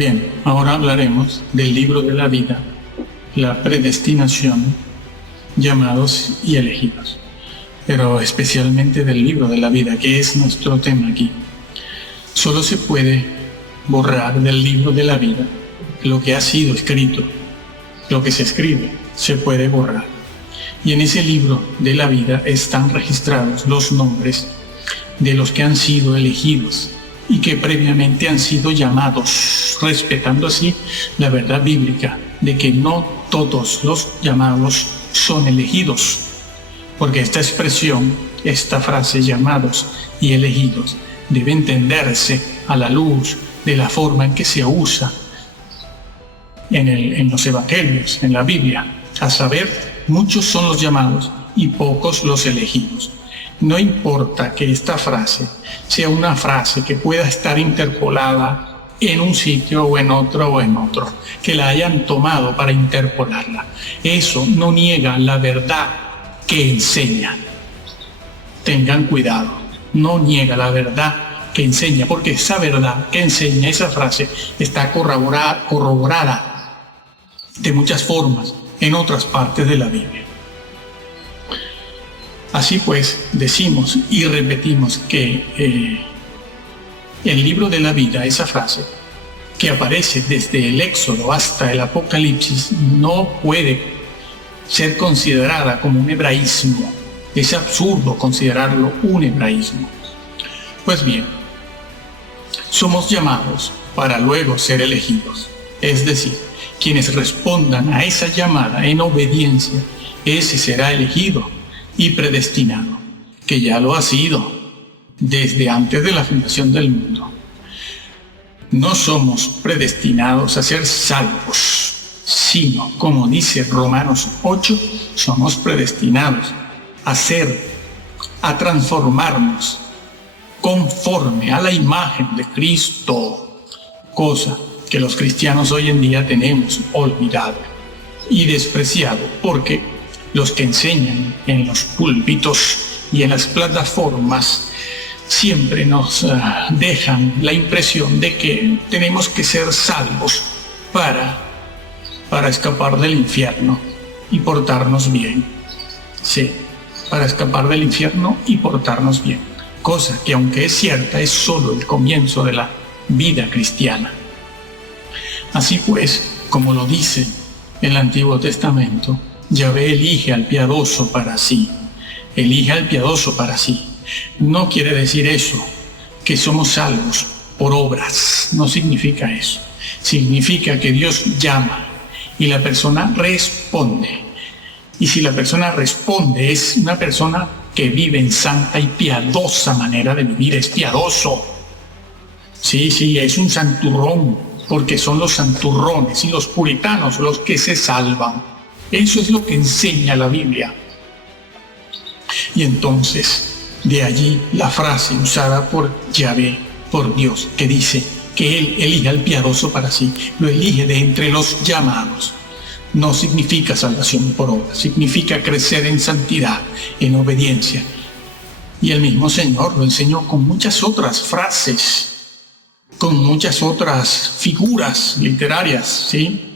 Bien, ahora hablaremos del libro de la vida, la predestinación, llamados y elegidos, pero especialmente del libro de la vida, que es nuestro tema aquí. Solo se puede borrar del libro de la vida lo que ha sido escrito, lo que se escribe, se puede borrar. Y en ese libro de la vida están registrados los nombres de los que han sido elegidos y que previamente han sido llamados, respetando así la verdad bíblica de que no todos los llamados son elegidos, porque esta expresión, esta frase llamados y elegidos, debe entenderse a la luz de la forma en que se usa en los evangelios, en la Biblia, a saber, muchos son los llamados y pocos los elegidos. No importa que esta frase sea una frase que pueda estar interpolada en un sitio o en otro, que la hayan tomado para interpolarla. Eso no niega la verdad que enseña. Tengan cuidado, no niega la verdad que enseña, porque esa verdad que enseña, esa frase, está corroborada de muchas formas en otras partes de la Biblia. Así pues, decimos y repetimos que el libro de la vida, esa frase, que aparece desde el Éxodo hasta el Apocalipsis, no puede ser considerada como un hebraísmo. Es absurdo considerarlo un hebraísmo. Pues bien, somos llamados para luego ser elegidos. Es decir, quienes respondan a esa llamada en obediencia, ese será elegido y predestinado, que ya lo ha sido desde antes de la fundación del mundo. No somos predestinados a ser salvos, sino, como dice Romanos 8, somos predestinados a transformarnos conforme a la imagen de Cristo, cosa que los cristianos hoy en día tenemos olvidado y despreciado, porque los que enseñan en los púlpitos y en las plataformas siempre nos dejan la impresión de que tenemos que ser salvos para escapar del infierno y portarnos bien. Sí, para escapar del infierno y portarnos bien. Cosa que, aunque es cierta, es solo el comienzo de la vida cristiana. Así pues, como lo dice el Antiguo Testamento, Yahvé elige al piadoso para sí. Elige al piadoso para sí. No quiere decir eso, que somos salvos por obras. No significa eso. Significa que Dios llama y la persona responde. Y si la persona responde, es una persona que vive en santa y piadosa manera de vivir. Es piadoso. Sí, es un santurrón, porque son los santurrones y los puritanos los que se salvan. Eso es lo que enseña la Biblia. Y entonces, de allí la frase usada por Yahvé, por Dios, que dice que Él elige al piadoso para sí, lo elige de entre los llamados. No significa salvación por obra, significa crecer en santidad, en obediencia. Y el mismo Señor lo enseñó con muchas otras frases, con muchas otras figuras literarias, ¿sí?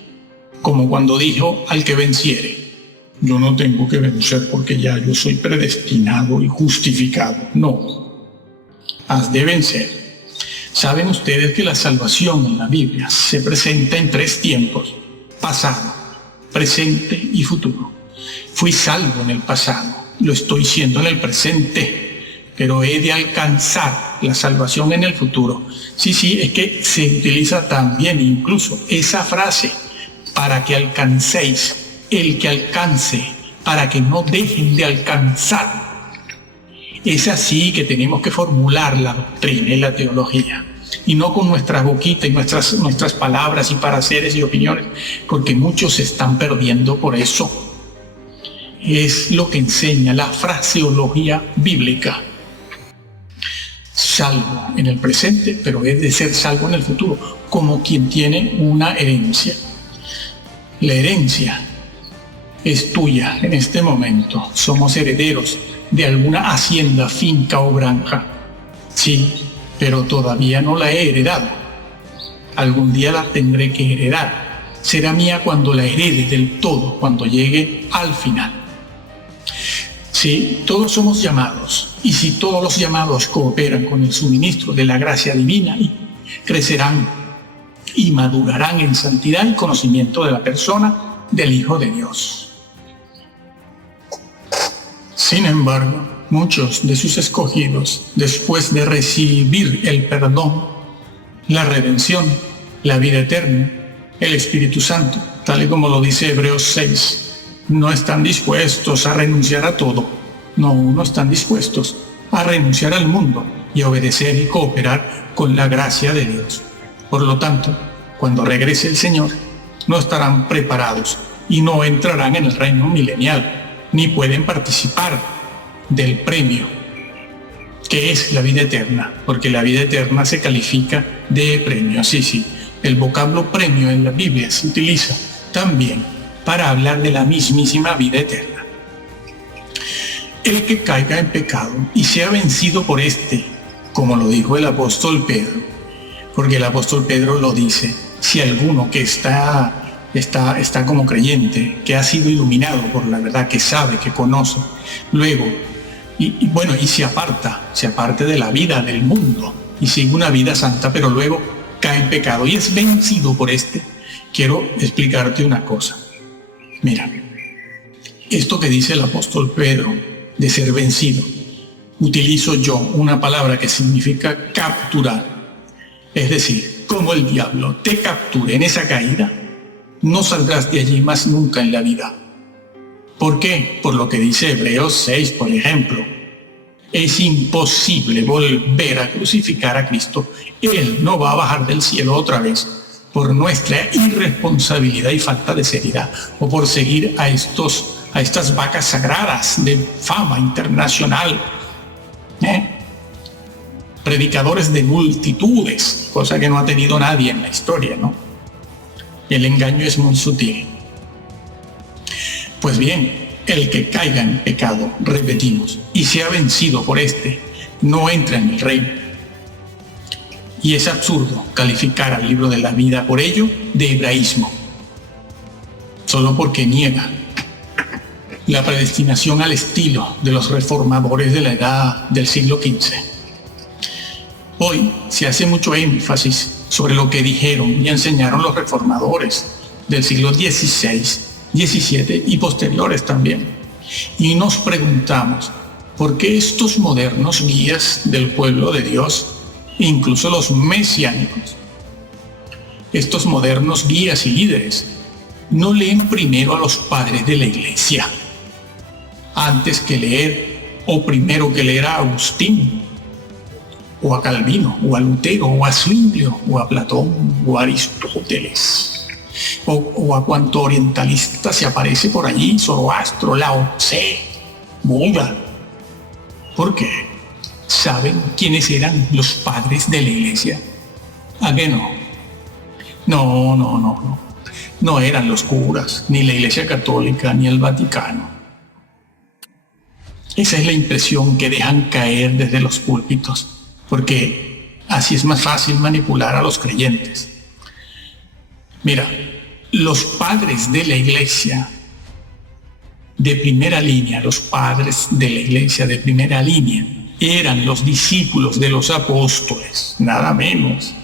Como cuando dijo al que venciere, yo no tengo que vencer porque ya yo soy predestinado y justificado. No, has de vencer. Saben ustedes que la salvación en la Biblia se presenta en 3 tiempos: pasado, presente y futuro. Fui salvo en el pasado, lo estoy siendo en el presente, pero he de alcanzar la salvación en el futuro. Sí, es que se utiliza también incluso esa frase, para que alcancéis, el que alcance, para que no dejen de alcanzar. Es así que tenemos que formular la doctrina y la teología, y no con nuestra boquita y nuestras palabras y pareceres y opiniones, porque muchos se están perdiendo por eso. Es lo que enseña la fraseología bíblica. Salvo en el presente, pero es de ser salvo en el futuro, como quien tiene una herencia. La herencia es tuya en este momento. Somos herederos de alguna hacienda, finca o granja. Sí, pero todavía no la he heredado. algún día la tendré que heredar. Será mía cuando la herede del todo, cuando llegue al final. Sí, todos somos llamados, y si todos los llamados cooperan con el suministro de la gracia divina, crecerán y madurarán en santidad y conocimiento de la persona del Hijo de Dios. Sin embargo, muchos de sus escogidos, después de recibir el perdón, la redención, la vida eterna, el Espíritu Santo, tal y como lo dice Hebreos 6, no están dispuestos a renunciar a todo. No están dispuestos a renunciar al mundo y a obedecer y cooperar con la gracia de Dios. Por lo tanto, cuando regrese el Señor, no estarán preparados y no entrarán en el reino milenial, ni pueden participar del premio, que es la vida eterna, porque la vida eterna se califica de premio. Sí, el vocablo premio en la Biblia se utiliza también para hablar de la mismísima vida eterna. El que caiga en pecado y sea vencido por este, como lo dijo el apóstol Pedro, porque el apóstol Pedro lo dice, si alguno que está como creyente, que ha sido iluminado por la verdad, que sabe, que conoce, luego, y se aparta de la vida del mundo y sigue una vida santa, pero luego cae en pecado y es vencido por este, quiero explicarte una cosa. Mira, esto que dice el apóstol Pedro de ser vencido, utilizo yo una palabra que significa capturar. Es decir, como el diablo te capture en esa caída, no saldrás de allí más nunca en la vida. ¿Por qué? Por lo que dice Hebreos 6, por ejemplo. Es imposible volver a crucificar a Cristo. Él no va a bajar del cielo otra vez por nuestra irresponsabilidad y falta de seriedad, o por seguir a estas vacas sagradas de fama internacional, predicadores de multitudes, cosa que no ha tenido nadie en la historia, ¿no? El engaño es muy sutil. Pues bien, el que caiga en pecado, repetimos, y sea vencido por este, no entra en el reino. Y es absurdo calificar al libro de la vida por ello de hebraísmo, solo porque niega la predestinación al estilo de los reformadores de la edad del siglo XV. Hoy se hace mucho énfasis sobre lo que dijeron y enseñaron los reformadores del siglo XVI, XVII y posteriores también. Y nos preguntamos, ¿por qué estos modernos guías del pueblo de Dios, incluso los mesiánicos, estos modernos guías y líderes, no leen primero a los padres de la iglesia antes que leer, o primero que leer a Agustín, o a Calvino, o a Lutero, o a Zwinglio, o a Platón, o a Aristóteles, o a cuanto orientalista se aparece por allí, Zoroastro, Lao Tse, Buda? ¿Por qué? ¿Saben quiénes eran los padres de la iglesia? ¿A qué no? No eran los curas, ni la Iglesia Católica, ni el Vaticano. Esa es la impresión que dejan caer desde los púlpitos, porque así es más fácil manipular a los creyentes. Mira, los padres de la iglesia de primera línea, eran los discípulos de los apóstoles, nada menos.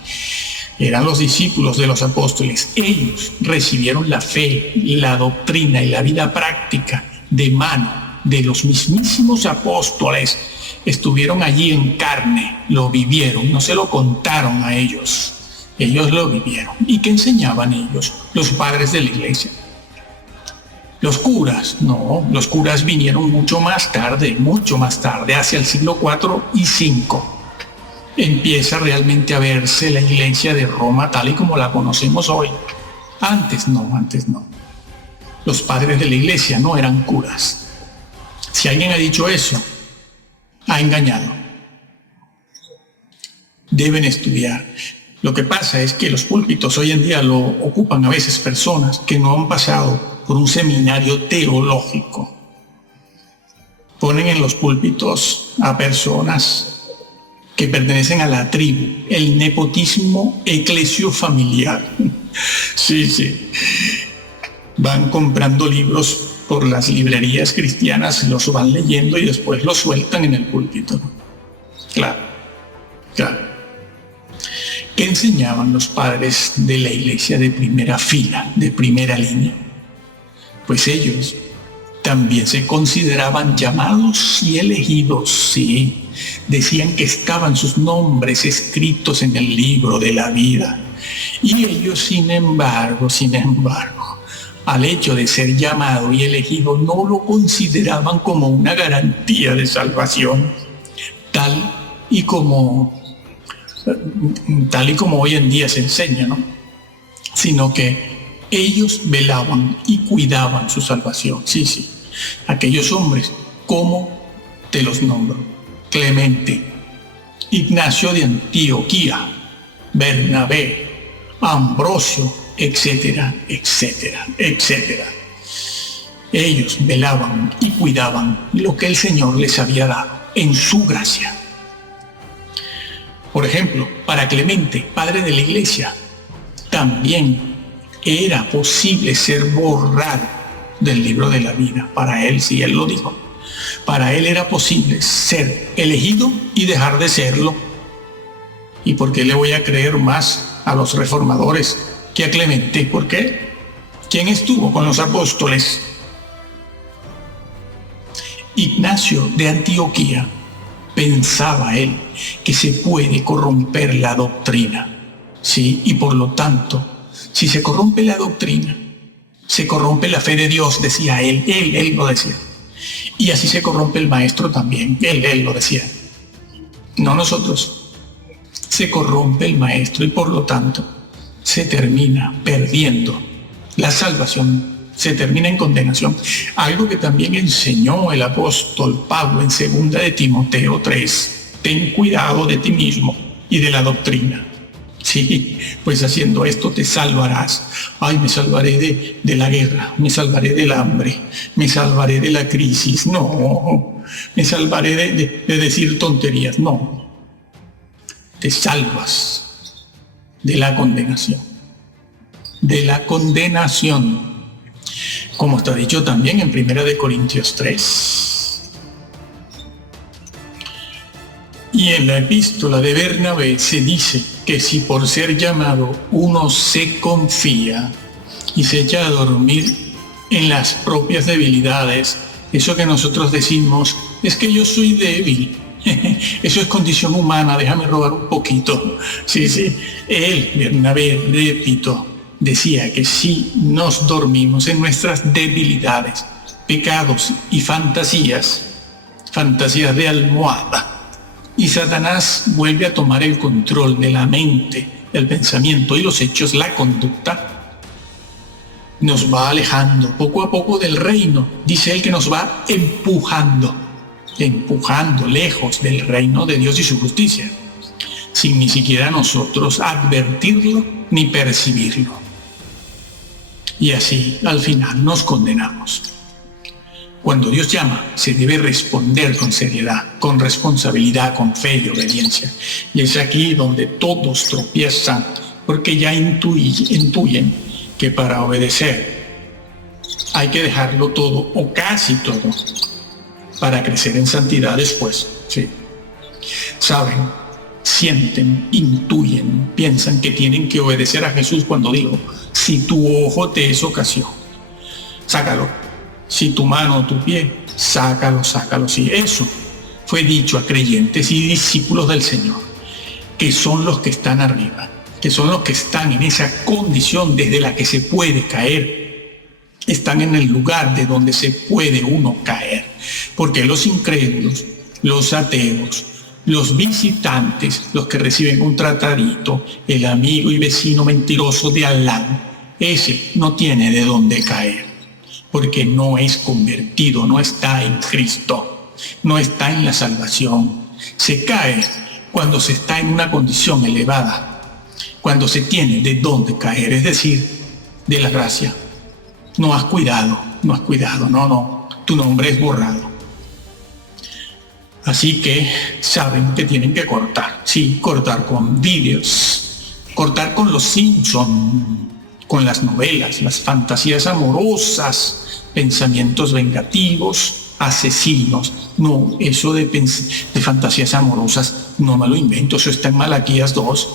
Eran los discípulos de los apóstoles. Ellos recibieron la fe, la doctrina y la vida práctica de mano de los mismísimos apóstoles. Estuvieron allí en carne, lo vivieron, no se lo contaron a ellos. Ellos lo vivieron. ¿Y qué enseñaban ellos, los padres de la iglesia? Los curas, no, los curas vinieron mucho más tarde, hacia el siglo IV y V. Empieza realmente a verse la iglesia de Roma tal y como la conocemos hoy. Antes no. Los padres de la iglesia no eran curas. Si alguien ha dicho eso, ha engañado. Deben estudiar. Lo que pasa es que los púlpitos hoy en día lo ocupan a veces personas que no han pasado por un seminario teológico. Ponen en los púlpitos a personas que pertenecen a la tribu, el nepotismo eclesiofamiliar. Sí. Van comprando libros por las librerías cristianas, los van leyendo y después los sueltan en el púlpito. Claro. ¿Qué enseñaban los padres de la iglesia de primera fila, de primera línea? Pues ellos también se consideraban llamados y elegidos, sí. Decían que estaban sus nombres escritos en el libro de la vida. Y ellos, sin embargo, al hecho de ser llamado y elegido, no lo consideraban como una garantía de salvación, tal y como hoy en día se enseña, ¿no? Sino que ellos velaban y cuidaban su salvación. Sí. Aquellos hombres, ¿cómo te los nombro? Clemente, Ignacio de Antioquía, Bernabé, Ambrosio, etcétera. Ellos velaban y cuidaban lo que el Señor les había dado en su gracia. Por ejemplo, para Clemente, padre de la iglesia, también era posible ser borrado del libro de la vida. Para él, sí, él lo dijo. Para él era posible ser elegido y dejar de serlo. ¿Y por qué le voy a creer más a los reformadores que a Clemente? ¿Por qué? ¿Quién estuvo con los apóstoles? Ignacio de Antioquía. Pensaba él que se puede corromper la doctrina, ¿sí? Y por lo tanto, si se corrompe la doctrina, se corrompe la fe de Dios, decía él lo decía. Y así se corrompe el maestro también, él lo decía. No nosotros. Se corrompe el maestro y por lo tanto se termina perdiendo la salvación, se termina en condenación. Algo que también enseñó el apóstol Pablo en 2 de Timoteo 3. Ten cuidado de ti mismo y de la doctrina. Sí, pues haciendo esto te salvarás. Ay, me salvaré de la guerra, me salvaré del hambre, me salvaré de la crisis. No, me salvaré de decir tonterías. No, te salvas de la condenación. De la condenación. Como está dicho también en 1 de Corintios 3. Y en la epístola de Bernabé se dice que si por ser llamado uno se confía y se echa a dormir en las propias debilidades, eso que nosotros decimos es que yo soy débil, eso es condición humana, déjame robar un poquito. Sí, él, Bernabé, repito, decía que si nos dormimos en nuestras debilidades, pecados y fantasías de almohada, y Satanás vuelve a tomar el control de la mente, el pensamiento y los hechos, la conducta, nos va alejando poco a poco del reino. Dice él que nos va empujando lejos del reino de Dios y su justicia, sin ni siquiera nosotros advertirlo ni percibirlo. Y así al final nos condenamos. Cuando Dios llama, se debe responder con seriedad, con responsabilidad, con fe y obediencia. Y es aquí donde todos tropiezan, porque ya intuyen que para obedecer hay que dejarlo todo o casi todo para crecer en santidad después. Sí. Saben, sienten, intuyen, piensan que tienen que obedecer a Jesús cuando dijo: si tu ojo te es ocasión, sácalo. Si tu mano o tu pie, sácalo. Sí, eso fue dicho a creyentes y discípulos del Señor, que son los que están arriba, que son los que están en esa condición desde la que se puede caer. Están en el lugar de donde se puede uno caer. Porque los incrédulos, los ateos, los visitantes, los que reciben un tratadito, el amigo y vecino mentiroso de al lado, ese no tiene de dónde caer. Porque no es convertido, no está en Cristo, no está en la salvación. Se cae cuando se está en una condición elevada, cuando se tiene de dónde caer, es decir, de la gracia. No has cuidado, no, tu nombre es borrado. Así que saben que tienen que cortar. Sí, cortar con vídeos, cortar con los Simpson, con las novelas, las fantasías amorosas, pensamientos vengativos, asesinos. No, eso de fantasías amorosas no me lo invento, eso está en Malaquías 2.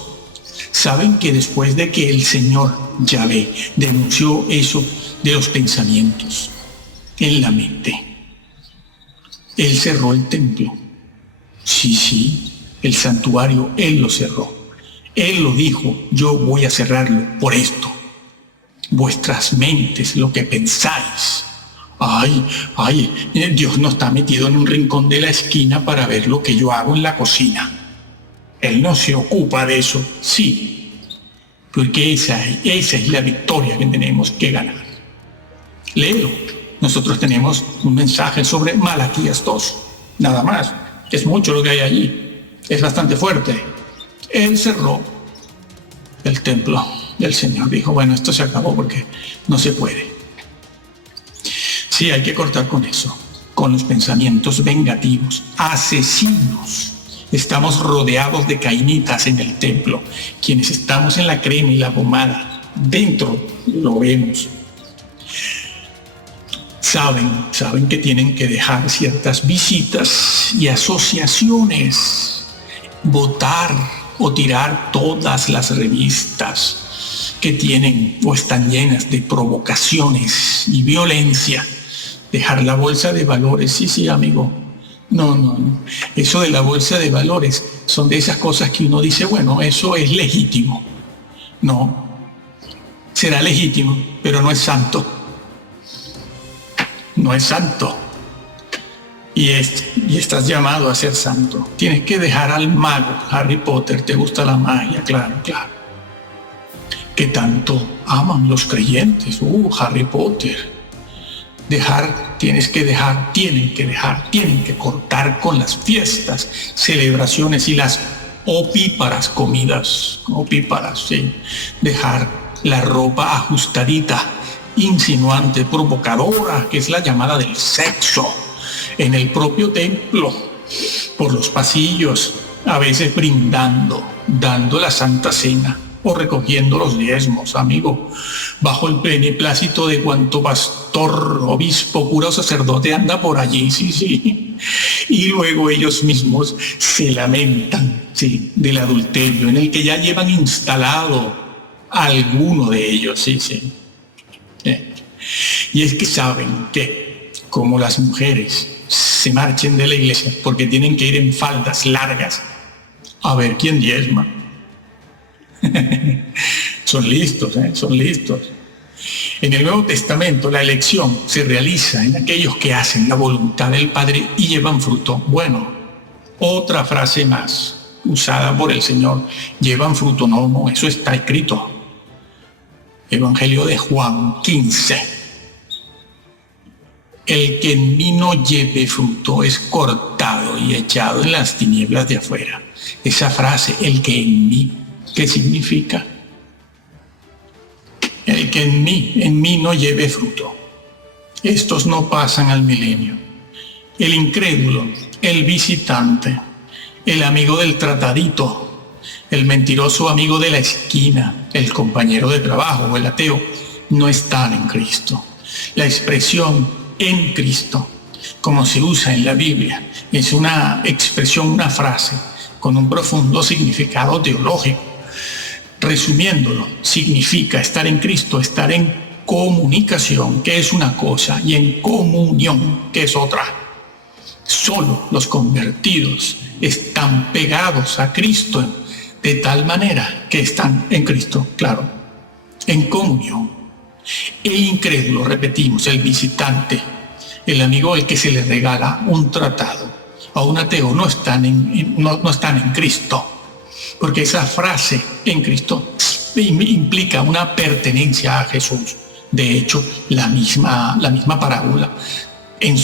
Saben que después de que el Señor Yahvé denunció eso de los pensamientos en la mente, Él cerró el templo. Sí, el santuario, Él lo cerró. Él lo dijo, yo voy a cerrarlo por esto. Vuestras mentes, lo que pensáis. Dios no está metido en un rincón de la esquina para ver lo que yo hago en la cocina. Él no se ocupa de eso, sí, porque esa es la victoria que tenemos que ganar. Léelo. Nosotros tenemos un mensaje sobre Malaquías 2, nada más. Es mucho lo que hay allí, es bastante fuerte. Él cerró el templo y el Señor dijo, bueno, esto se acabó porque no se puede. Sí, hay que cortar con eso, con los pensamientos vengativos, asesinos. Estamos rodeados de cainitas en el templo. Quienes estamos en la crema y la pomada, dentro lo vemos. Saben que tienen que dejar ciertas visitas y asociaciones, votar o tirar todas las revistas que tienen o están llenas de provocaciones y violencia. Dejar la bolsa de valores, sí, amigo. No. Eso de la bolsa de valores son de esas cosas que uno dice, bueno, eso es legítimo. No, será legítimo, pero no es santo. No es santo. Y estás llamado a ser santo. Tienes que dejar al mago, Harry Potter, ¿te gusta la magia? Claro. Que tanto aman los creyentes. Harry Potter. Tienen que cortar con las fiestas, celebraciones y las opíparas comidas. Opíparas, sí. Dejar la ropa ajustadita, insinuante, provocadora, que es la llamada del sexo, en el propio templo, por los pasillos, a veces brindando, dando la Santa Cena o recogiendo los diezmos, amigo, bajo el beneplácito de cuanto pastor, obispo, cura o sacerdote anda por allí, sí. Y luego ellos mismos se lamentan, sí, del adulterio en el que ya llevan instalado a alguno de ellos, sí. Y es que saben que, como las mujeres se marchen de la iglesia porque tienen que ir en faldas largas a ver quién diezma. Son listos. En el Nuevo Testamento la elección se realiza en aquellos que hacen la voluntad del Padre y llevan fruto. Bueno, otra frase más usada por el Señor, llevan fruto. No, eso está escrito. Evangelio de Juan 15. El que en mí no lleve fruto es cortado y echado en las tinieblas de afuera. Esa frase, el que en mí, ¿qué significa? El que en mí no lleve fruto. Estos no pasan al milenio. El incrédulo, el visitante, el amigo del tratadito, el mentiroso amigo de la esquina, el compañero de trabajo o el ateo, no están en Cristo. La expresión en Cristo, como se usa en la Biblia, es una expresión, una frase con un profundo significado teológico. Resumiéndolo, significa estar en Cristo, estar en comunicación, que es una cosa, y en comunión, que es otra. Solo los convertidos están pegados a Cristo de tal manera que están en Cristo, claro, en comunión. El incrédulo, repetimos, el visitante, el amigo al que se le regala un tratado, a un ateo, no están en Cristo, porque esa frase en Cristo implica una pertenencia a Jesús. De hecho, la misma parábola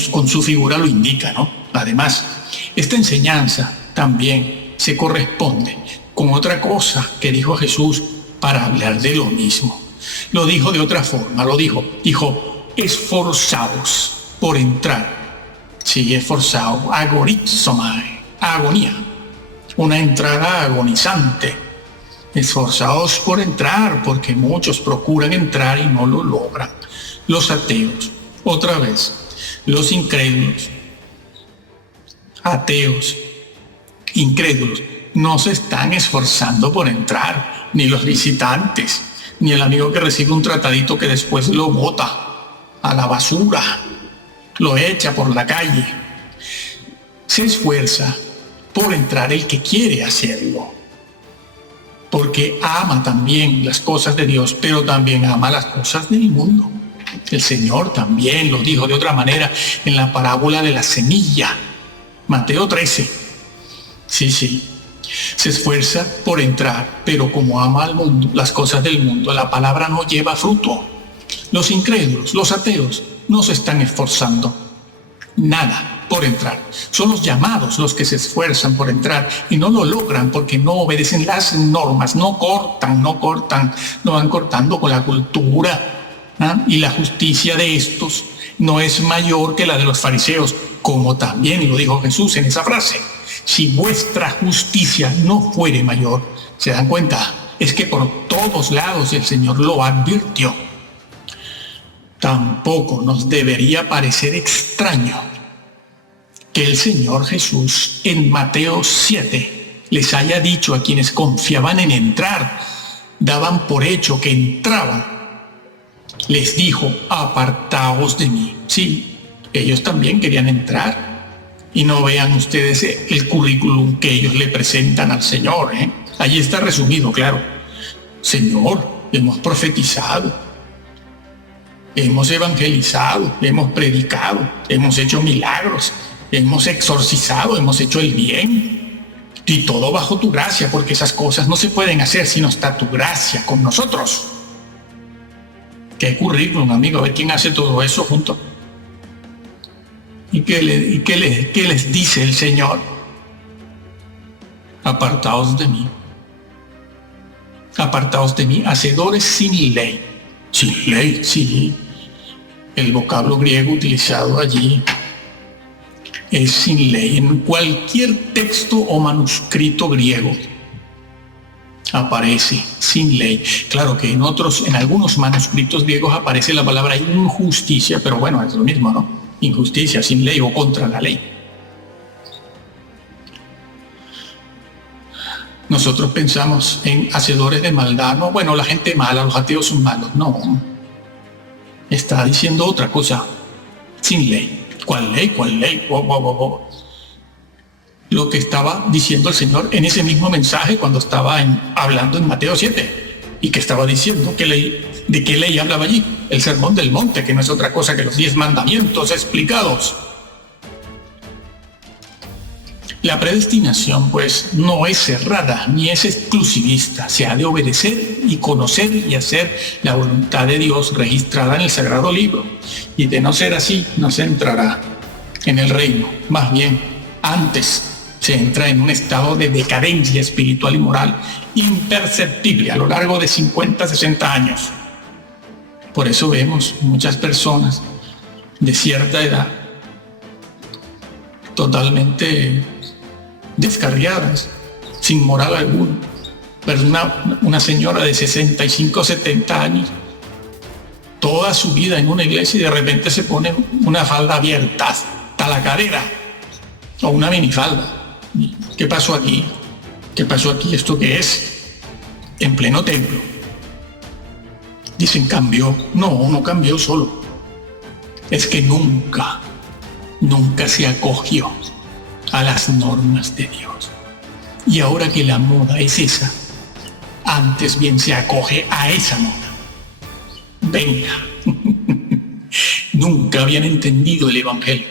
con su figura lo indica, ¿no? Además, esta enseñanza también se corresponde con otra cosa que dijo Jesús para hablar de lo mismo. Lo dijo de otra forma, dijo, esforzaos por entrar. Sí, esforzado, agorizomai, agonía, una entrada agonizante. Esforzados por entrar, porque muchos procuran entrar y no lo logran. Los ateos, otra vez, los incrédulos, ateos, incrédulos, no se están esforzando por entrar, ni los visitantes, ni el amigo que recibe un tratadito que después lo bota a la basura, lo echa por la calle. Se esfuerza por entrar el que quiere hacerlo, porque ama también las cosas de Dios, pero también ama las cosas del mundo. El Señor también lo dijo de otra manera en la parábola de la semilla, Mateo 13. Sí. Se esfuerza por entrar, pero como ama al mundo, las cosas del mundo, la palabra no lleva fruto. Los incrédulos, los ateos, no se están esforzando nada por entrar. Son los llamados los que se esfuerzan por entrar y no lo logran porque no obedecen las normas, no van cortando con la cultura. Y la justicia de estos no es mayor que la de los fariseos, como también lo dijo Jesús en esa frase. Si vuestra justicia no fuere mayor, ¿se dan cuenta? Es que por todos lados el Señor lo advirtió. Tampoco nos debería parecer extraño que el Señor Jesús en Mateo 7 les haya dicho a quienes confiaban en entrar, daban por hecho que entraban, les dijo: apartaos de mí. Sí, ellos también querían entrar. Y no vean ustedes el currículum que ellos le presentan al Señor. Allí está resumido, claro. Señor, hemos profetizado, hemos evangelizado, hemos predicado, hemos hecho milagros, hemos exorcizado, hemos hecho el bien. Y todo bajo tu gracia, porque esas cosas no se pueden hacer si no está tu gracia con nosotros. ¿Qué currículum, amigo? A ver quién hace todo eso junto. ¿Y qué les dice el Señor? Apartaos de mí. Apartaos de mí, hacedores sin ley. Sin ley, sí. El vocablo griego utilizado allí es sin ley. En cualquier texto o manuscrito griego aparece sin ley. Claro que en algunos manuscritos griegos aparece la palabra injusticia, pero bueno, es lo mismo, ¿no? Injusticia, sin ley o contra la ley. Nosotros pensamos en hacedores de maldad. No, bueno, la gente mala, los ateos son malos. No. Está diciendo otra cosa. Sin ley. ¿Cuál ley? ¿Cuál ley? Lo que estaba diciendo el Señor en ese mismo mensaje cuando estaba hablando en Mateo 7. Y que estaba diciendo ¿de qué ley hablaba allí? El sermón del monte, que no es otra cosa que los 10 mandamientos explicados. La predestinación, pues, no es cerrada ni es exclusivista. Se ha de obedecer y conocer y hacer la voluntad de Dios registrada en el Sagrado Libro. Y de no ser así, no se entrará en el reino. Más bien, antes se entra en un estado de decadencia espiritual y moral imperceptible a lo largo de 50, 60 años. Por eso vemos muchas personas de cierta edad totalmente descarriadas, sin moral alguna. Pero una señora de 65, 70 años, toda su vida en una iglesia y de repente se pone una falda abierta hasta la cadera o una minifalda. ¿Qué pasó aquí? ¿Qué pasó aquí? ¿Esto qué es? En pleno templo. Dicen, cambió. No cambió solo. Es que nunca se acogió a las normas de Dios. Y ahora que la moda es esa, antes bien se acoge a esa moda. Venga. Nunca habían entendido el Evangelio.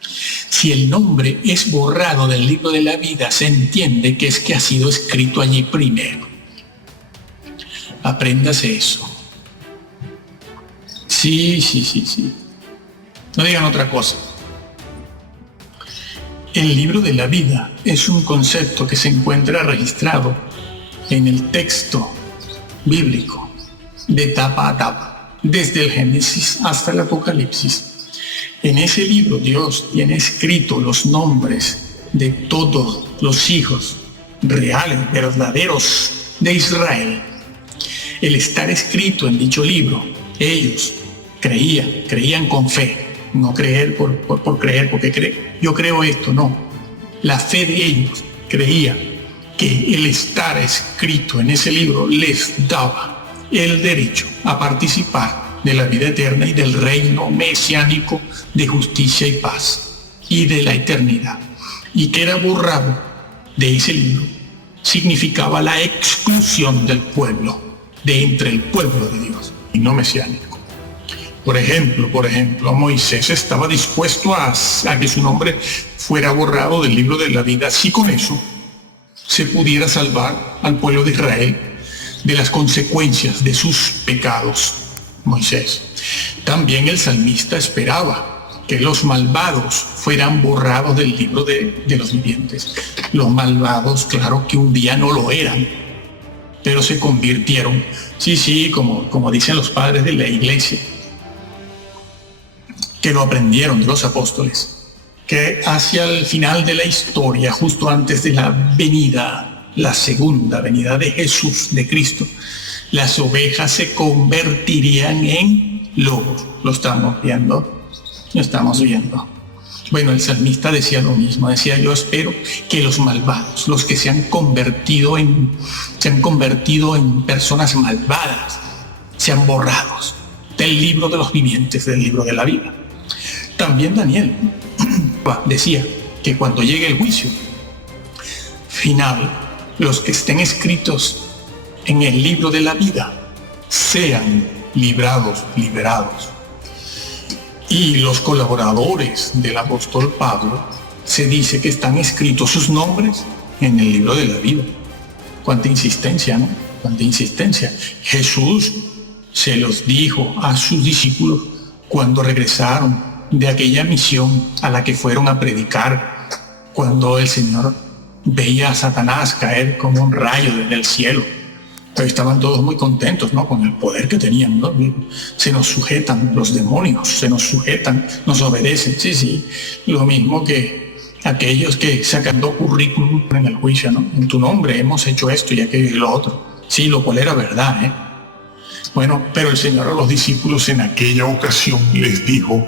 Si el nombre es borrado del libro de la vida, se entiende que es que ha sido escrito allí primero. Apréndase eso. Sí. No digan otra cosa. El libro de la vida es un concepto que se encuentra registrado en el texto bíblico de tapa a tapa, desde el Génesis hasta el Apocalipsis. En ese libro Dios tiene escrito los nombres de todos los hijos reales, verdaderos de Israel. El estar escrito en dicho libro, ellos creían con fe, no creer por creer, porque yo creo esto, no. La fe de ellos creía que el estar escrito en ese libro les daba el derecho a participar de la vida eterna y del reino mesiánico de justicia y paz y de la eternidad. Y que era borrado de ese libro significaba la exclusión del pueblo, de entre el pueblo de Dios y no mesiánico. Por ejemplo, Moisés estaba dispuesto a que su nombre fuera borrado del libro de la vida si con eso se pudiera salvar al pueblo de Israel de las consecuencias de sus pecados. Moisés. También el salmista esperaba que los malvados fueran borrados del libro de los vivientes. Los malvados, claro que un día no lo eran, pero se convirtieron, como dicen los padres de la iglesia, que lo aprendieron de los apóstoles, que hacia el final de la historia, justo antes de la segunda venida de Jesús, de Cristo, las ovejas se convertirían en lobos. Lo estamos viendo. Bueno, el salmista decía lo mismo, decía: yo espero que los malvados, los que se han convertido en personas malvadas, sean borrados del libro de los vivientes, del libro de la vida. También Daniel decía que cuando llegue el juicio final, los que estén escritos en el libro de la vida sean liberados. Y los colaboradores del apóstol Pablo, se dice que están escritos sus nombres en el libro de la vida. Cuánta insistencia, ¿no? Cuánta insistencia. Jesús se los dijo a sus discípulos cuando regresaron de aquella misión a la que fueron a predicar, cuando el Señor veía a Satanás caer como un rayo desde el cielo. Pero estaban todos muy contentos, ¿no?, con el poder que tenían, ¿no? Se nos sujetan los demonios, se nos sujetan, nos obedecen. Sí, lo mismo que aquellos que sacando currículum en el juicio, ¿no? En tu nombre hemos hecho esto y aquello y lo otro. Sí, lo cual era verdad, ¿eh? Bueno, pero el Señor a los discípulos en aquella ocasión les dijo: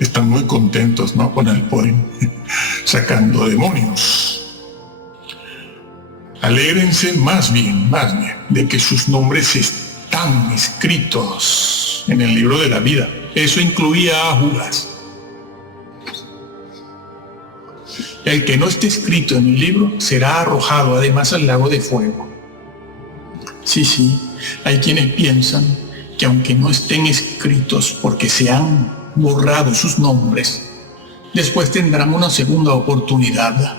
están muy contentos, ¿no?, con el poder, sacando demonios. Alégrense más bien, de que sus nombres están escritos en el libro de la vida. Eso incluía a Judas. El que no esté escrito en el libro será arrojado además al lago de fuego. Sí, hay quienes piensan que aunque no estén escritos porque se han borrado sus nombres, después tendrán una segunda oportunidad.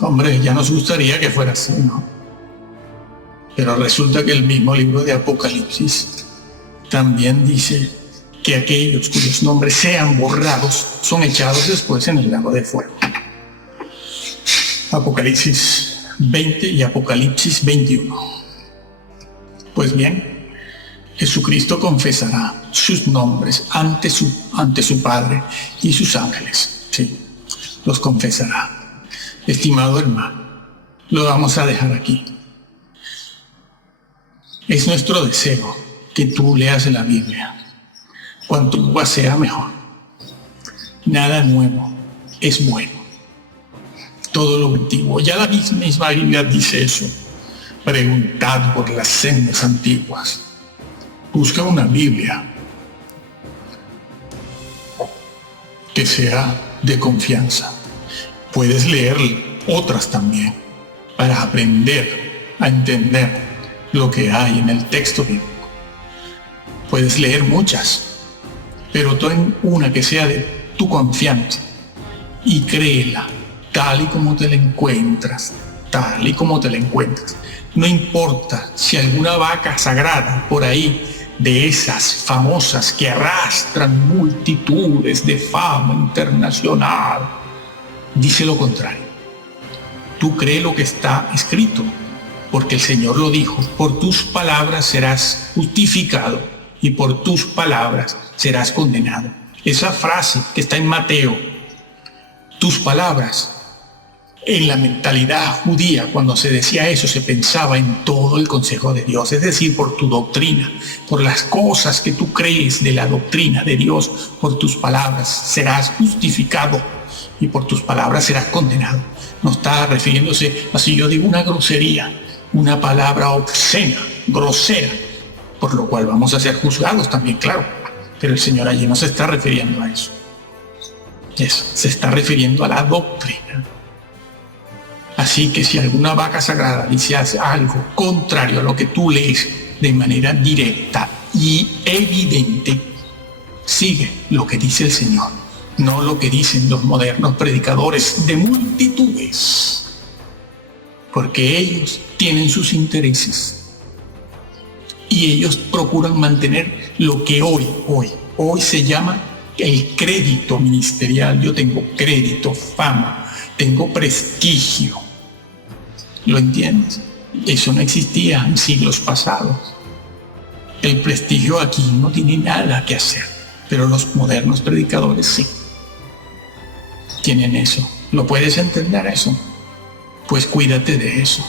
Hombre, ya nos gustaría que fuera así, ¿no? Pero resulta que el mismo libro de Apocalipsis también dice que aquellos cuyos nombres sean borrados son echados después en el lago de fuego. Apocalipsis 20 y Apocalipsis 21. Pues bien, Jesucristo confesará sus nombres ante su Padre y sus ángeles. Sí, los confesará. Estimado hermano, lo vamos a dejar aquí. Es nuestro deseo que tú leas la Biblia. Cuanto más sea, mejor. Nada nuevo es bueno. Todo lo antiguo. Ya la misma Biblia dice eso. Preguntad por las sendas antiguas. Busca una Biblia que sea de confianza. Puedes leer otras también para aprender a entender lo que hay en el texto bíblico. Puedes leer muchas, pero ten una que sea de tu confianza y créela tal y como te la encuentras, No importa si alguna vaca sagrada por ahí, de esas famosas que arrastran multitudes de fama internacional, dice lo contrario. Tú cree lo que está escrito, porque el Señor lo dijo: por tus palabras serás justificado y por tus palabras serás condenado. Esa frase que está en Mateo, tus palabras, en la mentalidad judía, cuando se decía eso, se pensaba en todo el consejo de Dios, es decir, por tu doctrina, por las cosas que tú crees de la doctrina de Dios, por tus palabras serás justificado y por tus palabras serás condenado. No está refiriéndose a si yo digo una grosería, una palabra obscena, grosera, por lo cual vamos a ser juzgados también, claro, pero el Señor allí no se está refiriendo a eso. Eso, se está refiriendo a la doctrina. Así que si alguna vaca sagrada dice algo contrario a lo que tú lees de manera directa y evidente, sigue lo que dice el Señor, no lo que dicen los modernos predicadores de multitudes, porque ellos tienen sus intereses y ellos procuran mantener lo que hoy se llama el crédito ministerial. Yo tengo crédito, fama, tengo prestigio. ¿Lo entiendes? Eso no existía en siglos pasados. El prestigio aquí no tiene nada que hacer, pero los modernos predicadores sí tienen eso. ¿Lo puedes entender eso? Pues cuídate de eso,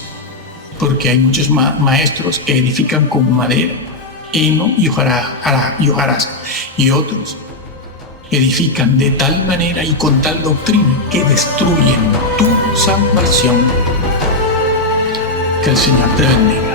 porque hay muchos maestros que edifican con madera, heno y hojarasca, y otros edifican de tal manera y con tal doctrina que destruyen tu salvación. Que el Señor te bendiga.